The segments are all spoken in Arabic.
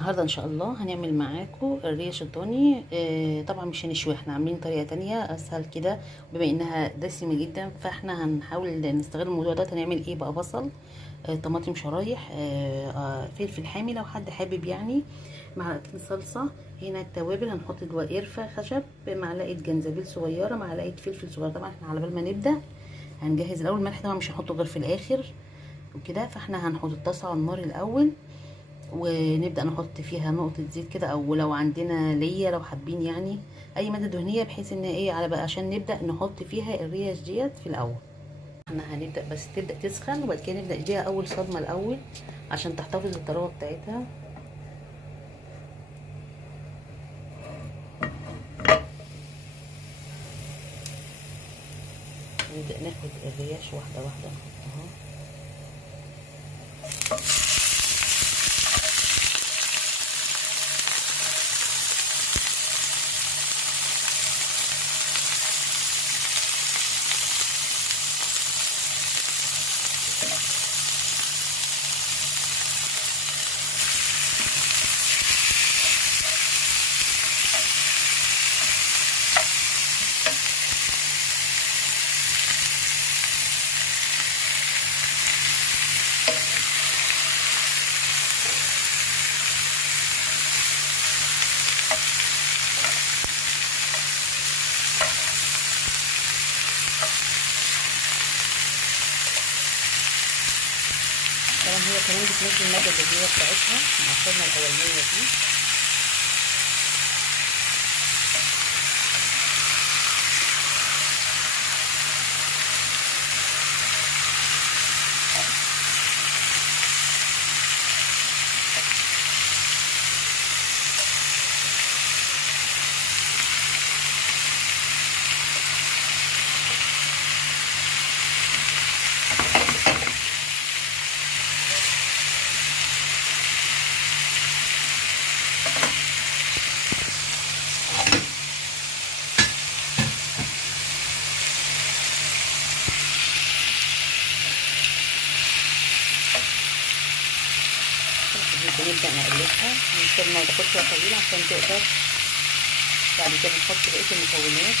النهارده ان شاء الله هنعمل معاكم الريش الضاني. طبعا مش هنشوي، احنا عاملين طريقه تانية اسهل كده. بما انها دسمه جدا فاحنا هنحاول نستغل الموضوع ده. هنعمل ايه بقى؟ بصل، طماطم شرايح، فلفل حامي لو حد حابب يعني، معلقتين صلصه. هنا التوابل هنحط قرفه خشب، معلقه جنزبيل صغيره، معلقه فلفل صغير. طبعا احنا على بال ما نبدا هنجهز الاول. الملح طبعا مش هنحطه غير في الاخر وكده. فاحنا هنحط الطاسه على النار الاول ونبدأ نحط فيها نقطة زيت كده، او لو عندنا ليا لو حابين يعني اي مادة دهنية، بحيث ان ايه على بقى عشان نبدأ نحط فيها الريش ديت في الاول. احنا هنبدأ بس تبدأ تسخن، وبعد كده نبدأ نديها اول صدمة الاول عشان تحتفظ بالطراوة بتاعتها. نبدأ ناخد الريش واحدة واحدة نحطها. طبعا هي كمان بتنزل المادة الدهنية بتاعتها مع الصدمة الأولانية دي. نبدأ نقلبها عشان ما تاخدش وقت طويل، عشان تقدر بعد كده نحط بقية المكونات.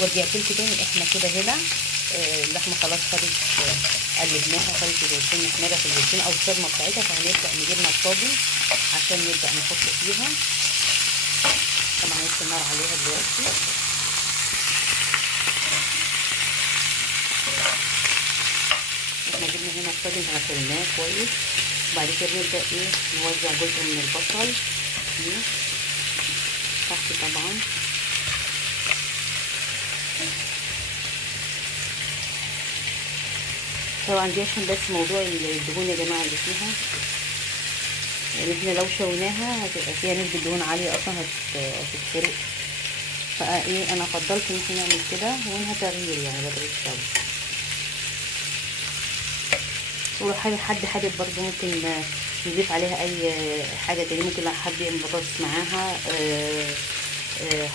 ورجعت لكم تاني. احنا كده هنا اللحمه خلاص خدت، قلبناها خدت الوشين محمره في الوشين او الصدمه بتاعتها. فهنبدا نجيبنا الطاجن عشان نبدا نحط فيها. طبعا لسه النار عليها دلوقتي. احنا جبنا هنا الطاجن غسلناه كويس. وبعد كده نبدا ايه نوزع جزء من البصل تحت طبعا. طبعا دي عشان بس موضوع الدهون يا جماعه اللي فيها، يعني احنا لو شويناها هتبقى فيها نسبه دهون عاليه اصلا هتتحرق. فايه انا فضلت ان احنا نعمل كده وانها تغيير يعني بدل الشوي. ولو حد حابب برضه ممكن نضيف عليها اي حاجه تاني. ممكن لو حد يعمل بطاطس معاها،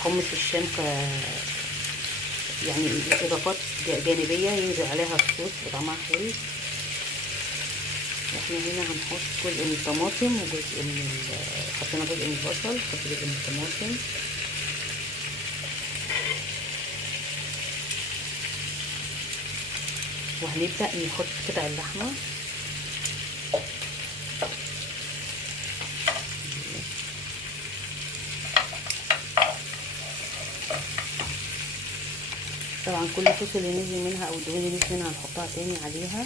حمص الشام يعني اضافات جانبيه ينزل عليها الصوص طعمها حلو. احنا هنا هنحط جزء من الطماطم وجزء من حطينا جزء من البصل، حط جزء من الطماطم. وهنبدأ نحط قطع اللحمة. طبعا كل الصوص اللي نزل منها او الدهون اللي نزل منها هنحطها تاني عليها.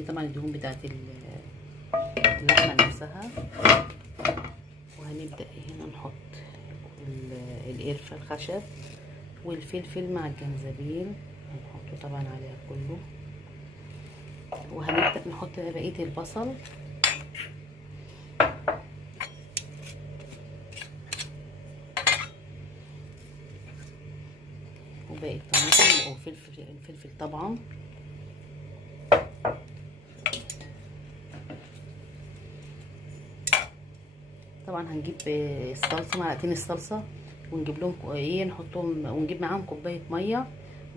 دي طبعا الدهون بتاعت اللحمه نفسها. وهنبدا هنا نحط القرفه الخشب والفلفل مع الجنزبيل، هنحطه طبعا عليها كله. وهنبدا نحط بقيه البصل، وباقي الطماطم الفلفل طبعا. طبعا هنجيب الصلصه، معلقتين الصلصه، ونجيب لهم ايه، نحطهم، ونجيب معاهم كوبايه ميه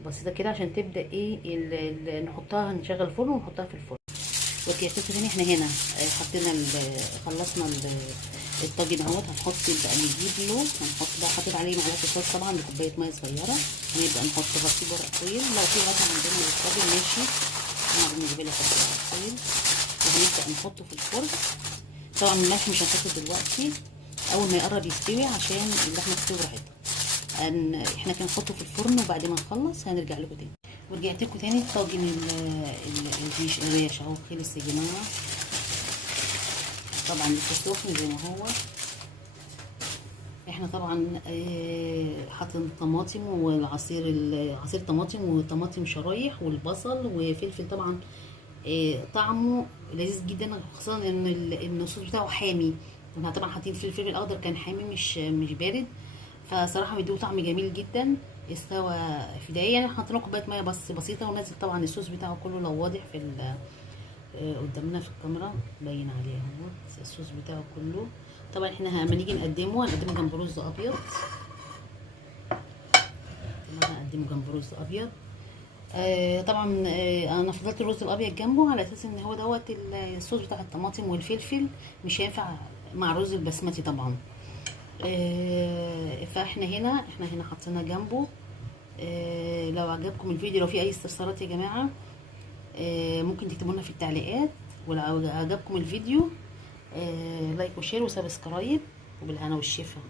بسيطه كده عشان تبدا ايه نحطها، نشغل الفرن ونحطها في الفرن. اوكي يا ستي، تاني احنا هنا حطينا خلصنا الطاجن اهوت. هنحط بقى نجيب له، هنحط بقى، حطيت عليه معلقه صوص طبعا بكوبايه ميه صغيره. هنبدا نحط غطيه ورق فويل، لو في غطا عندنا للطاجن ماشي، انا بالنسبه لي احط ورق فويل. وهنبدا نحطه في الفرن. طبعا الملح مش هنحطه دلوقتي، اول ما يقرب يستوي عشان اللحمه تستوي براحتها. احنا كده نحطه في الفرن، وبعد ما نخلص هنرجع لكم تاني. ورجعت لكم تاني. الطاجن الريش اهو خلص يا جماعه. طبعا لسه سخن زي ما هو. احنا طبعا حاطين طماطم والعصير، عصير طماطم وطماطم شرايح والبصل وفلفل طبعا. طعمه لذيذ جدا، خصوصا ان الصوص بتاعه حامي. كنا طبعا حاطين فيه الفلفل الاخضر، كان حامي مش بارد، فصراحه بيدوه طعم جميل جدا. استوى في دقايق، يعني حطينا كوبايه ميه بس بسيطه، ونازل طبعا الصوص بتاعه كله. لو واضح في قدامنا في الكاميرا باين عليه اهو الصوص بتاعه كله. طبعا احنا لما نيجي نقدمه هنقدمه جنب رز ابيض. هنقدمه جنب رز ابيض. طبعا انا فضلت الرز الابيض جنبه على اساس ان هو دوت الصوص بتاع الطماطم والفلفل مش هينفع مع الرز البسمتي طبعا. فاحنا هنا حطينا جنبه. لو عجبكم الفيديو، لو في اي استفسارات يا جماعه ممكن تكتبوا لنا في التعليقات. ولو عجبكم الفيديو لايك وشير وسبسكرايب، وبالهنا والشفا.